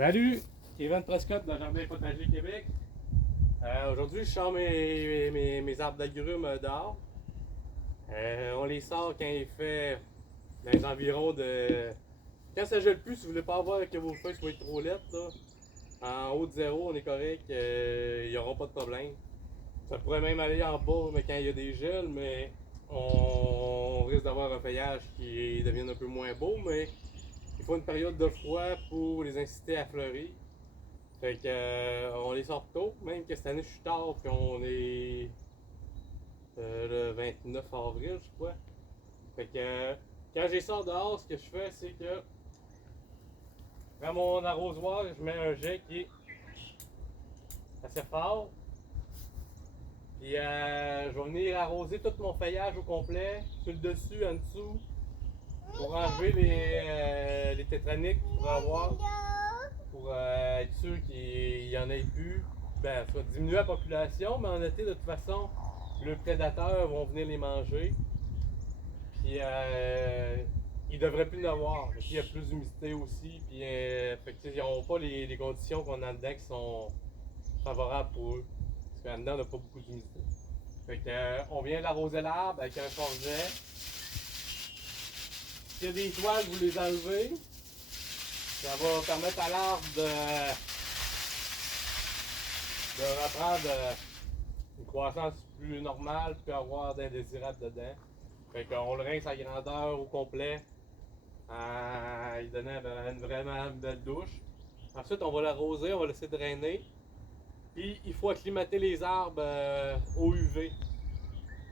Salut, Kevin Prescott dans Jardin Potager Québec. Aujourd'hui, je sors mes arbres d'agrumes dehors. On les sort quand il fait dans les environs de. Quand ça gèle plus, si vous voulez pas avoir que vos feuilles soient trop laides, là, en haut de zéro, on est correct, ils n'auront pas de problème. Ça pourrait même aller en bas, mais quand il y a des gels, mais on risque d'avoir un feuillage qui devienne un peu moins beau, mais il faut une période de froid pour les inciter à fleurir. Fait que, on les sort tôt, même que cette année je suis tard, puis on est le 29 avril, je crois. Fait que, quand je les sors dehors, ce que je fais, c'est que, dans mon arrosoir, je mets un jet qui est assez fort. Puis, je vais venir arroser tout mon feuillage au complet, sur le dessus, en dessous, pour enlever les tétraniques qu'il pourrait avoir, pour être sûr qu'il n'y en ait plus. Ben, ça va diminuer la population, mais en été, de toute façon, les prédateurs vont venir les manger. Puis, ils ne devraient plus en avoir. Il y a plus d'humidité aussi. Puis, fait que, ils n'auront pas les conditions qu'on a dedans qui sont favorables pour eux. Parce qu'en dedans, on n'a pas beaucoup d'humidité. Fait que, on vient d'arroser l'arbre avec un forget. S'il y a des toiles, vous les enlevez. Ça va permettre à l'arbre de reprendre une croissance plus normale, puis avoir d'indésirables dedans. Fait qu'on le rince à grandeur au complet. Il donnait une vraiment belle douche. Ensuite, on va l'arroser, on va laisser drainer. Puis, il faut acclimater les arbres au UV.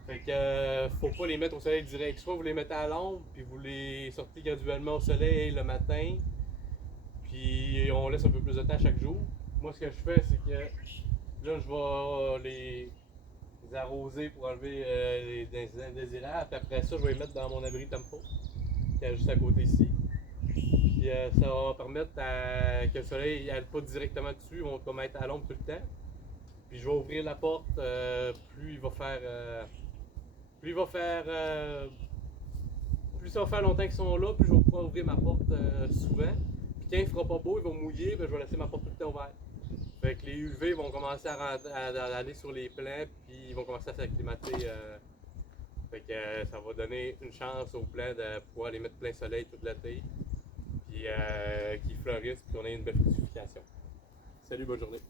Fait que faut pas les mettre au soleil direct. Soit vous les mettez à l'ombre, puis vous les sortez graduellement au soleil le matin. Puis on laisse un peu plus de temps chaque jour. Moi, ce que je fais, c'est que là, je vais les arroser pour enlever les indésirables. Puis après ça, je vais les mettre dans mon abri tempo, qui est juste à côté ici. Puis ça va permettre que le soleil n'aille pas directement dessus. On va mettre à l'ombre tout le temps. Puis je vais ouvrir la porte, plus il va faire. Plus il va faire. Plus ça va faire longtemps qu'ils sont là, plus je vais pouvoir ouvrir ma porte souvent. Puis quand il fera pas beau, il va mouiller, ben, je vais laisser ma porte tout le temps ouverte. Fait que les UV vont commencer à aller sur les plants, puis ils vont commencer à s'acclimater. Fait que ça va donner une chance aux plants de pouvoir les mettre plein soleil toute l'été, puis qu'ils fleurissent, puis qu'on ait une belle fructification. Salut, bonne journée.